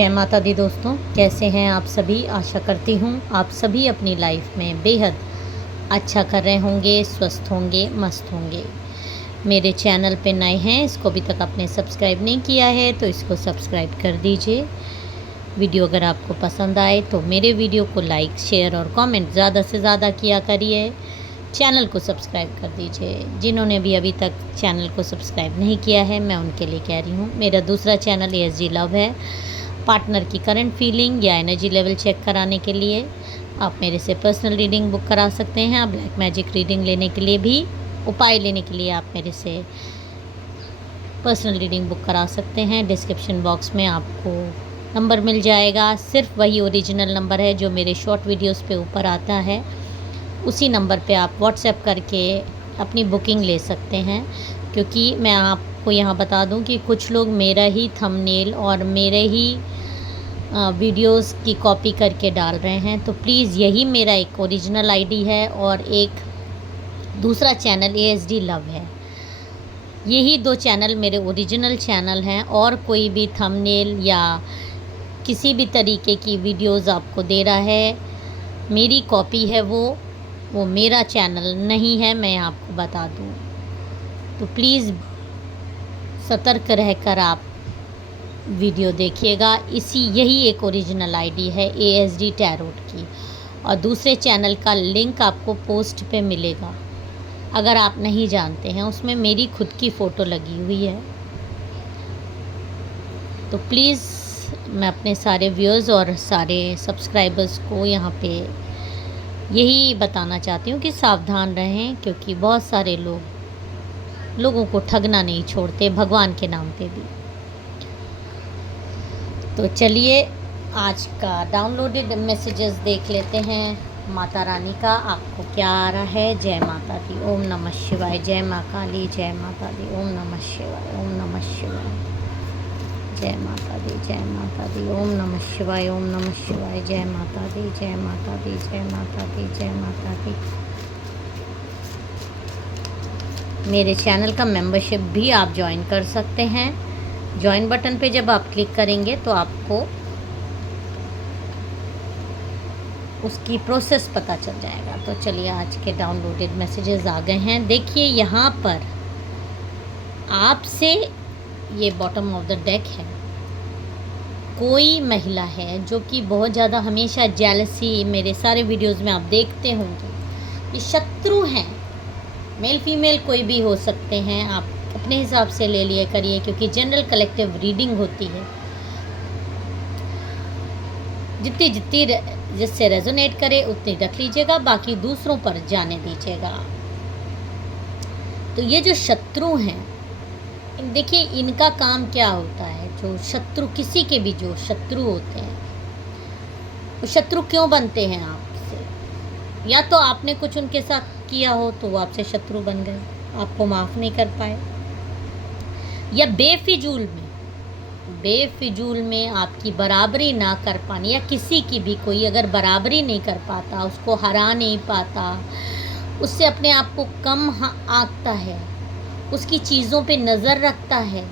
जय माता दी दोस्तों, कैसे हैं आप सभी। आशा करती हूँ आप सभी अपनी लाइफ में बेहद अच्छा कर रहे होंगे, स्वस्थ होंगे, मस्त होंगे। मेरे चैनल पे नए हैं, इसको अभी तक आपने सब्सक्राइब नहीं किया है तो इसको सब्सक्राइब कर दीजिए। वीडियो अगर आपको पसंद आए तो मेरे वीडियो को लाइक, शेयर और कमेंट ज़्यादा से ज़्यादा किया करिए। चैनल को सब्सक्राइब कर दीजिए। जिन्होंने भी अभी तक चैनल को सब्सक्राइब नहीं किया है, मैं उनके लिए कह रही हूँ। मेरा दूसरा चैनल ASG लव है। पार्टनर की करंट फीलिंग या एनर्जी लेवल चेक कराने के लिए आप मेरे से पर्सनल रीडिंग बुक करा सकते हैं। ब्लैक मैजिक रीडिंग लेने के लिए भी, उपाय लेने के लिए आप मेरे से पर्सनल रीडिंग बुक करा सकते हैं। डिस्क्रिप्शन बॉक्स में आपको नंबर मिल जाएगा। सिर्फ वही ओरिजिनल नंबर है जो मेरे शॉर्ट वीडियोस पे ऊपर आता है। उसी नंबर पे आप व्हाट्सएप करके अपनी बुकिंग ले सकते हैं। क्योंकि मैं आपको यहाँ बता दूँ कि कुछ लोग मेरा ही थंबनेल और मेरे ही वीडियोस की कॉपी करके डाल रहे हैं। तो प्लीज़, यही मेरा एक ओरिजिनल आईडी है और एक दूसरा चैनल ASD लव है। यही दो चैनल मेरे ओरिजिनल चैनल हैं। और कोई भी थंबनेल या किसी भी तरीके की वीडियोस आपको दे रहा है, मेरी कॉपी है वो मेरा चैनल नहीं है, मैं आपको बता दूं। तो प्लीज़ सतर्क रहकर आप वीडियो देखिएगा। यही एक ओरिजिनल आईडी है ASD टैरोट की। और दूसरे चैनल का लिंक आपको पोस्ट पे मिलेगा। अगर आप नहीं जानते हैं, उसमें मेरी खुद की फ़ोटो लगी हुई है। तो प्लीज़, मैं अपने सारे व्यूअर्स और सारे सब्सक्राइबर्स को यहाँ पे यही बताना चाहती हूँ कि सावधान रहें। क्योंकि बहुत सारे लोगों को ठगना नहीं छोड़ते, भगवान के नाम पे भी। तो चलिए, आज का डाउनलोडेड मैसेजेस देख लेते हैं। माता रानी का आपको क्या आ रहा है। जय माता दी, ओम नमः शिवाय। जय माँ काली, जय माता दी, ओम नमः शिवाय, ओम नमः शिवाय। जय माता दी, जय माता दी, ओम नमः शिवाय, ओम नमः शिवाय। जय माता दी, जय माता दी, जय माता दी, जय माता दी। मेरे चैनल का मेंबरशिप भी आप ज्वाइन कर सकते हैं। ज्वाइन बटन पे जब आप क्लिक करेंगे तो आपको उसकी प्रोसेस पता चल जाएगा। तो चलिए, आज के डाउनलोडेड मैसेजेस आ गए हैं। देखिए, यहाँ पर आपसे ये बॉटम ऑफ द डेक है। कोई महिला है जो कि बहुत ज़्यादा हमेशा जेलसी, मेरे सारे वीडियोस में आप देखते होंगे, ये शत्रु हैं। मेल फीमेल कोई भी हो सकते हैं, आप अपने हिसाब से ले लिए करिए। क्योंकि जनरल कलेक्टिव रीडिंग होती है। जितनी जिससे रेजोनेट करे उतनी रख लीजिएगा, बाकी दूसरों पर जाने दीजिएगा। तो ये जो शत्रु हैं, देखिए इनका काम क्या होता है। जो शत्रु, किसी के भी जो शत्रु होते हैं, वो शत्रु क्यों बनते हैं आपसे? या तो आपने कुछ उनके साथ किया हो तो वो आपसे शत्रु बन गए, आपको माफ़ नहीं कर पाए। या बेफिजूल में आपकी बराबरी ना कर पानी, या किसी की भी कोई अगर बराबरी नहीं कर पाता, उसको हरा नहीं पाता, उससे अपने आप को कम आंकता है, उसकी चीज़ों पे नज़र रखता है,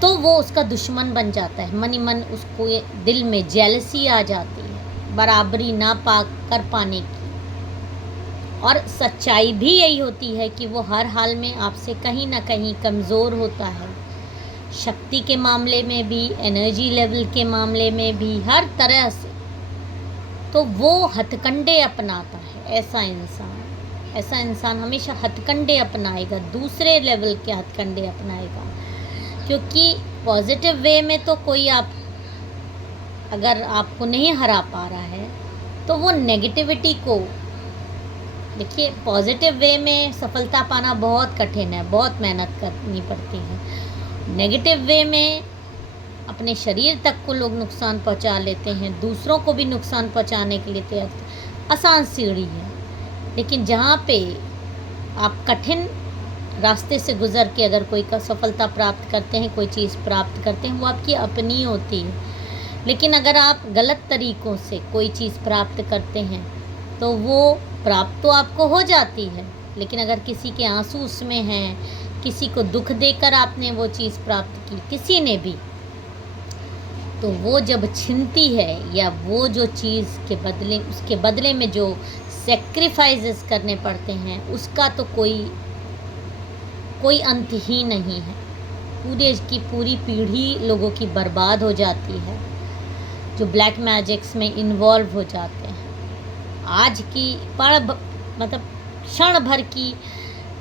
तो वो उसका दुश्मन बन जाता है। मन ही मन उसको दिल में जेलसी आ जाती है, बराबरी ना कर पाने की। और सच्चाई भी यही होती है कि वो हर हाल में आपसे कहीं ना कहीं कमज़ोर होता है। शक्ति के मामले में भी, एनर्जी लेवल के मामले में भी, हर तरह से। तो वो हथकंडे अपनाता है। ऐसा इंसान हमेशा हथकंडे अपनाएगा, दूसरे लेवल के हथकंडे अपनाएगा। क्योंकि पॉजिटिव वे में तो कोई अगर आपको नहीं हरा पा रहा है, तो वो नेगेटिविटी को, देखिए पॉजिटिव वे में सफलता पाना बहुत कठिन है, बहुत मेहनत करनी पड़ती है। नेगेटिव वे में अपने शरीर तक को लोग नुकसान पहुंचा लेते हैं, दूसरों को भी नुकसान पहुंचाने के लिए आसान सीढ़ी है। लेकिन जहाँ पे आप कठिन रास्ते से गुज़र के अगर कोई का सफलता प्राप्त करते हैं, कोई चीज़ प्राप्त करते हैं, वो आपकी अपनी होती है। लेकिन अगर आप गलत तरीक़ों से कोई चीज़ प्राप्त करते हैं तो वो प्राप्त तो आपको हो जाती है। लेकिन अगर किसी के आंसू उसमें हैं, किसी को दुख देकर आपने वो चीज़ प्राप्त की, किसी ने भी, तो वो जब छिनती है या वो जो चीज़ के बदले, उसके बदले में जो सेक्रीफाइसेस करने पड़ते हैं, उसका तो कोई अंत ही नहीं है। पूरे की पूरी पीढ़ी लोगों की बर्बाद हो जाती है जो ब्लैक मैजिक्स में इन्वॉल्व हो जाते हैं। आज की मतलब क्षण भर की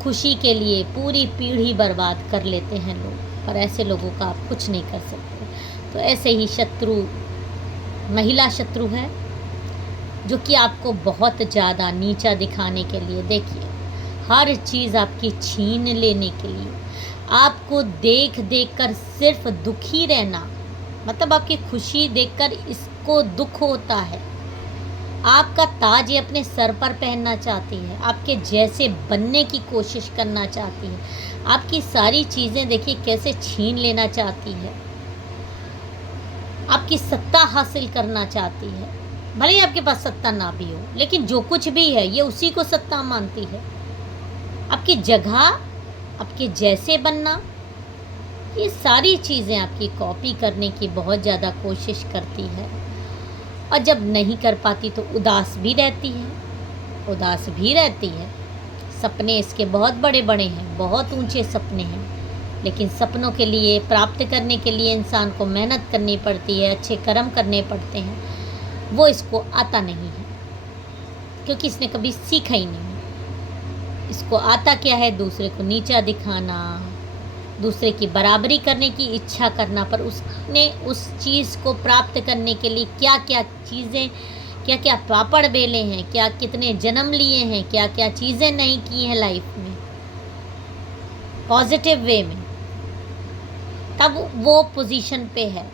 खुशी के लिए पूरी पीढ़ी बर्बाद कर लेते हैं लोग, पर ऐसे लोगों का आप कुछ नहीं कर सकते। तो ऐसे ही शत्रु, महिला शत्रु है जो कि आपको बहुत ज़्यादा नीचा दिखाने के लिए, देखिए, हर चीज़ आपकी छीन लेने के लिए, आपको देख कर सिर्फ दुखी रहना, मतलब आपकी खुशी देखकर इसको दुख होता है। आपका ताज ये अपने सर पर पहनना चाहती है, आपके जैसे बनने की कोशिश करना चाहती है, आपकी सारी चीज़ें देखिए कैसे छीन लेना चाहती है, आपकी सत्ता हासिल करना चाहती है। भले ही आपके पास सत्ता ना भी हो, लेकिन जो कुछ भी है ये उसी को सत्ता मानती है। आपकी जगह, आपके जैसे बनना, ये सारी चीज़ें आपकी कॉपी करने की बहुत ज़्यादा कोशिश करती है। और जब नहीं कर पाती तो उदास भी रहती है। सपने इसके बहुत बड़े बड़े हैं, बहुत ऊंचे सपने हैं, लेकिन सपनों के लिए, प्राप्त करने के लिए इंसान को मेहनत करनी पड़ती है, अच्छे कर्म करने पड़ते हैं। वो इसको आता नहीं है क्योंकि इसने कभी सीखा ही नहीं। इसको आता क्या है? दूसरे को नीचा दिखाना, दूसरे की बराबरी करने की इच्छा करना, पर उसने उस चीज़ को प्राप्त करने के लिए क्या क्या चीज़ें, क्या क्या पापड़ बेले हैं, क्या कितने जन्म लिए हैं, क्या क्या चीज़ें नहीं की हैं लाइफ में पॉजिटिव वे में, तब वो पोजीशन पे है।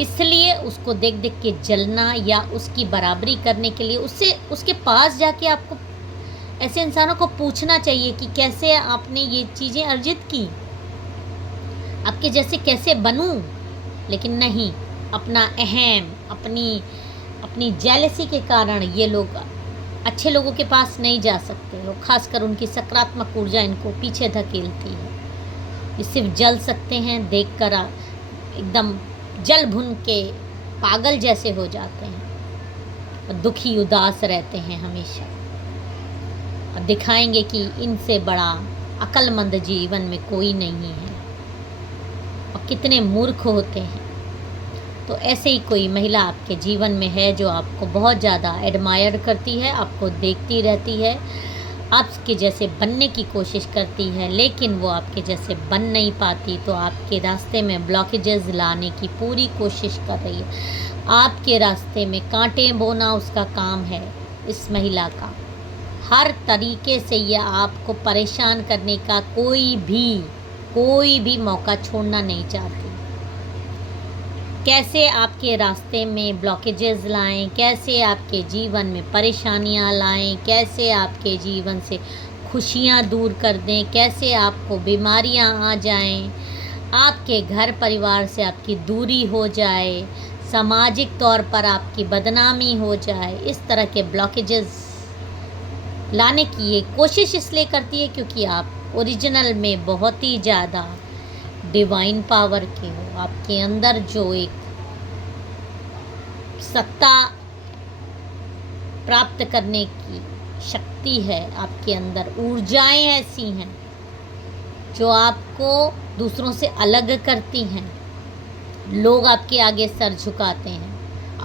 इसलिए उसको देख देख के जलना या उसकी बराबरी करने के लिए उसके पास जाके आपको, ऐसे इंसानों को पूछना चाहिए कि कैसे आपने ये चीज़ें अर्जित की, आपके जैसे कैसे बनूं। लेकिन नहीं, अपना अहम, अपनी जेलसी के कारण ये लोग अच्छे लोगों के पास नहीं जा सकते। और ख़ासकर उनकी सकारात्मक ऊर्जा इनको पीछे धकेलती है। ये सिर्फ जल सकते हैं, देखकर एकदम जल भुन के पागल जैसे हो जाते हैं और दुखी उदास रहते हैं हमेशा, और दिखाएंगे कि इनसे बड़ा अक्लमंद जीवन में कोई नहीं है, और कितने मूर्ख होते हैं। तो ऐसे ही कोई महिला आपके जीवन में है जो आपको बहुत ज़्यादा एडमायर करती है, आपको देखती रहती है, आपके जैसे बनने की कोशिश करती है, लेकिन वो आपके जैसे बन नहीं पाती, तो आपके रास्ते में ब्लॉकेजेस लाने की पूरी कोशिश कर रही है। आपके रास्ते में कांटे बोना उसका काम है इस महिला का। हर तरीके से यह आपको परेशान करने का कोई भी मौका छोड़ना नहीं चाहती। कैसे आपके रास्ते में ब्लॉकेजेस लाएं, कैसे आपके जीवन में परेशानियां लाएं, कैसे आपके जीवन से खुशियां दूर कर दें, कैसे आपको बीमारियां आ जाएं, आपके घर परिवार से आपकी दूरी हो जाए, सामाजिक तौर पर आपकी बदनामी हो जाए। इस तरह के ब्लॉकेजेस लाने की ये कोशिश इसलिए करती है क्योंकि आप ओरिजिनल में बहुत ही ज़्यादा डिवाइन पावर के हो। आपके अंदर जो एक सत्ता प्राप्त करने की शक्ति है, आपके अंदर ऊर्जाएं ऐसी हैं जो आपको दूसरों से अलग करती हैं। लोग आपके आगे सर झुकाते हैं।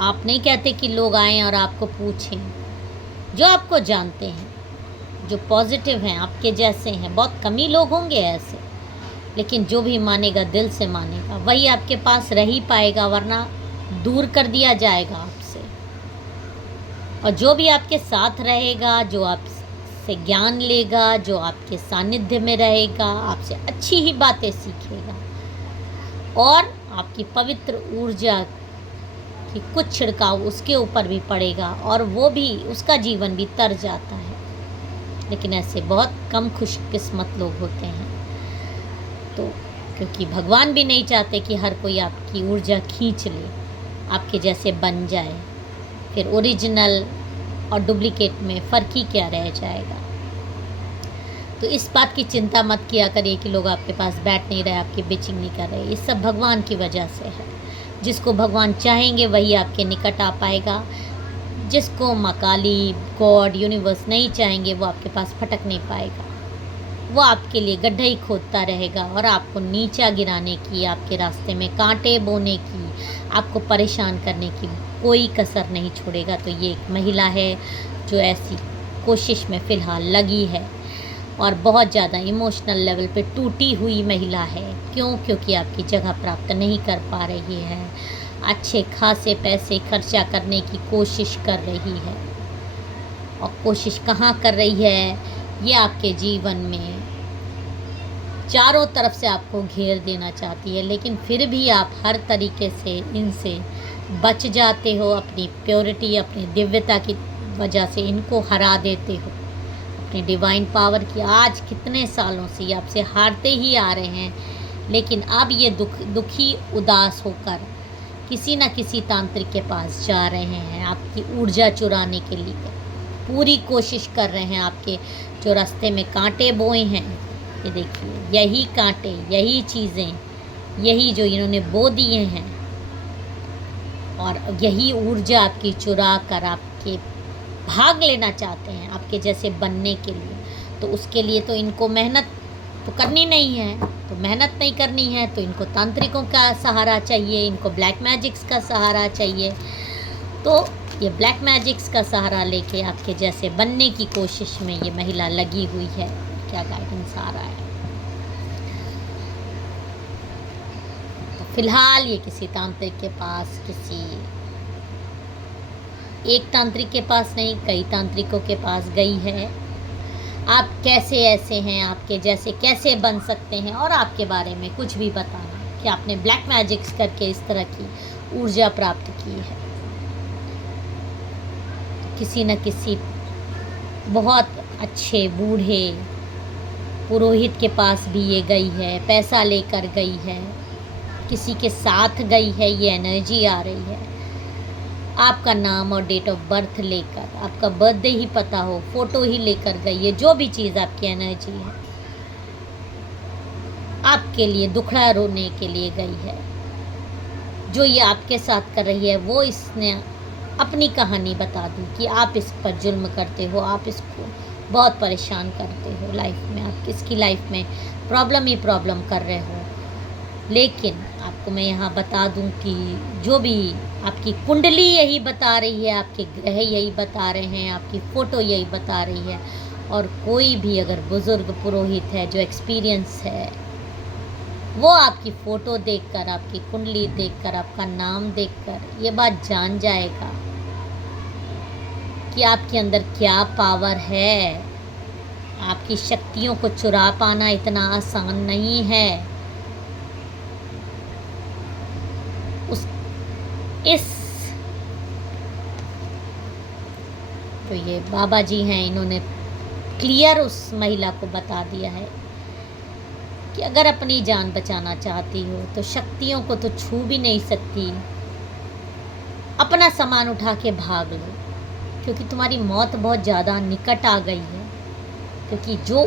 आप नहीं कहते कि लोग आएं और आपको पूछें, जो आपको जानते हैं, जो पॉजिटिव हैं, आपके जैसे हैं। बहुत कम ही लोग होंगे ऐसे, लेकिन जो भी मानेगा दिल से मानेगा वही आपके पास रह ही पाएगा, वरना दूर कर दिया जाएगा आपसे। और जो भी आपके साथ रहेगा, जो आपसे ज्ञान लेगा, जो आपके सानिध्य में रहेगा, आपसे अच्छी ही बातें सीखेगा और आपकी पवित्र ऊर्जा की कुछ छिड़काव उसके ऊपर भी पड़ेगा और वो भी, उसका जीवन भी तर जाता है। लेकिन ऐसे बहुत कम खुशकिस्मत लोग होते हैं। तो क्योंकि भगवान भी नहीं चाहते कि हर कोई आपकी ऊर्जा खींच ले, आपके जैसे बन जाए, फिर ओरिजिनल और डुप्लीकेट में फ़र्क ही क्या रह जाएगा। तो इस बात की चिंता मत किया करिए कि लोग आपके पास बैठ नहीं रहे, आपकी बिचिंग नहीं कर रहे। ये सब भगवान की वजह से है। जिसको भगवान चाहेंगे वही आपके निकट आ पाएगा। जिसको माँ काली, गॉड, यूनिवर्स नहीं चाहेंगे वो आपके पास फटक नहीं पाएगा। वो आपके लिए गड्ढा ही खोदता रहेगा और आपको नीचा गिराने की, आपके रास्ते में कांटे बोने की, आपको परेशान करने की कोई कसर नहीं छोड़ेगा। तो ये एक महिला है जो ऐसी कोशिश में फ़िलहाल लगी है और बहुत ज़्यादा इमोशनल लेवल पे टूटी हुई महिला है। क्यों? क्योंकि आपकी जगह प्राप्त नहीं कर पा रही है। अच्छे खासे पैसे खर्चा करने की कोशिश कर रही है और कोशिश कहाँ कर रही है, ये आपके जीवन में चारों तरफ से आपको घेर देना चाहती है, लेकिन फिर भी आप हर तरीके से इनसे बच जाते हो। अपनी प्योरिटी, अपनी दिव्यता की वजह से इनको हरा देते हो। अपनी डिवाइन पावर की आज कितने सालों से ये आपसे हारते ही आ रहे हैं, लेकिन अब ये दुखी उदास होकर किसी न किसी तांत्रिक के पास जा रहे हैं आपकी ऊर्जा चुराने के लिए। पूरी कोशिश कर रहे हैं आपके जो रास्ते में कांटे बोए हैं। ये देखिए, यही कांटे, यही चीज़ें, यही जो इन्होंने बो दिए हैं और यही ऊर्जा आपकी चुरा कर आपके भाग लेना चाहते हैं आपके जैसे बनने के लिए। तो उसके लिए तो इनको मेहनत तो करनी नहीं है। तो मेहनत नहीं करनी है तो इनको तांत्रिकों का सहारा चाहिए, इनको ब्लैक मैजिक्स का सहारा चाहिए। तो ये ब्लैक मैजिक्स का सहारा लेके आपके जैसे बनने की कोशिश में ये महिला लगी हुई है। क्या गाइडेंस आ रहा है? तो फिलहाल ये किसी तांत्रिक के पास, किसी एक तांत्रिक के पास नहीं, कई तांत्रिकों के पास गई है। आप कैसे ऐसे हैं, आपके जैसे कैसे बन सकते हैं और आपके बारे में कुछ भी बताना कि आपने ब्लैक मैजिक्स करके इस तरह की ऊर्जा प्राप्त की है। किसी न किसी बहुत अच्छे बूढ़े पुरोहित के पास भी ये गई है, पैसा लेकर गई है, किसी के साथ गई है। ये एनर्जी आ रही है आपका नाम और डेट ऑफ बर्थ लेकर, आपका बर्थडे ही पता हो, फ़ोटो ही लेकर गई है। जो भी चीज़ आपकी एनर्जी है आपके लिए दुखड़ा रोने के लिए गई है। जो ये आपके साथ कर रही है वो इसने अपनी कहानी बता दी कि आप इस पर जुल्म करते हो, आप इसको बहुत परेशान करते हो लाइफ में, आप इसकी लाइफ में प्रॉब्लम ही प्रॉब्लम कर रहे हो। लेकिन आपको मैं यहाँ बता दूँ कि जो भी आपकी कुंडली यही बता रही है, आपके ग्रह यही बता रहे हैं, आपकी फ़ोटो यही बता रही है। और कोई भी अगर बुज़ुर्ग पुरोहित है जो एक्सपीरियंस है, वो आपकी फ़ोटो देखकर, आपकी कुंडली देखकर, आपका नाम देखकर ये बात जान जाएगा कि आपके अंदर क्या पावर है। आपकी शक्तियों को चुरा पाना इतना आसान नहीं है। तो ये बाबा जी हैं, इन्होंने क्लियर उस महिला को बता दिया है कि अगर अपनी जान बचाना चाहती हो तो शक्तियों को तो छू भी नहीं सकती। अपना सामान उठा के भाग लो, क्योंकि तुम्हारी मौत बहुत ज़्यादा निकट आ गई है। क्योंकि जो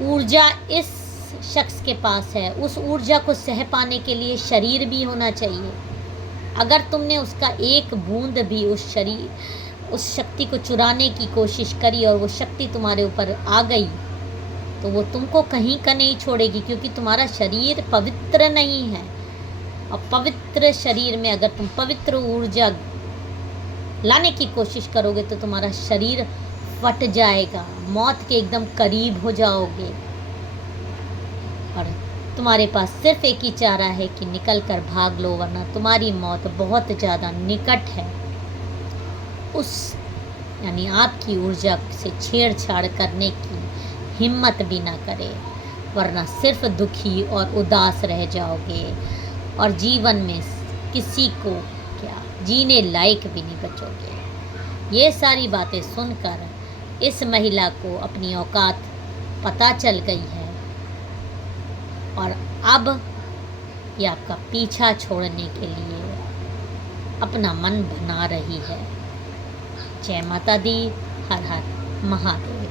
ऊर्जा इस शख्स के पास है, उस ऊर्जा को सह पाने के लिए शरीर भी होना चाहिए। अगर तुमने उसका एक बूंद भी उस शक्ति को चुराने की कोशिश करी और वो शक्ति तुम्हारे ऊपर आ गई तो वो तुमको कहीं का नहीं छोड़ेगी, क्योंकि तुम्हारा शरीर पवित्र नहीं है। और पवित्र शरीर में अगर तुम पवित्र ऊर्जा लाने की कोशिश करोगे तो तुम्हारा शरीर फट जाएगा, मौत के एकदम करीब हो जाओगे। और तुम्हारे पास सिर्फ एक ही चारा है कि निकल कर भाग लो, वरना तुम्हारी मौत बहुत ज़्यादा निकट है। यानी आपकी ऊर्जा से छेड़छाड़ करने की हिम्मत भी ना करे, वरना सिर्फ दुखी और उदास रह जाओगे और जीवन में किसी को क्या जीने लायक भी नहीं बचोगे। ये सारी बातें सुनकर इस महिला को अपनी औकात पता चल गई है और अब ये आपका पीछा छोड़ने के लिए अपना मन बना रही है। जय माता दी, हर हर महादेव।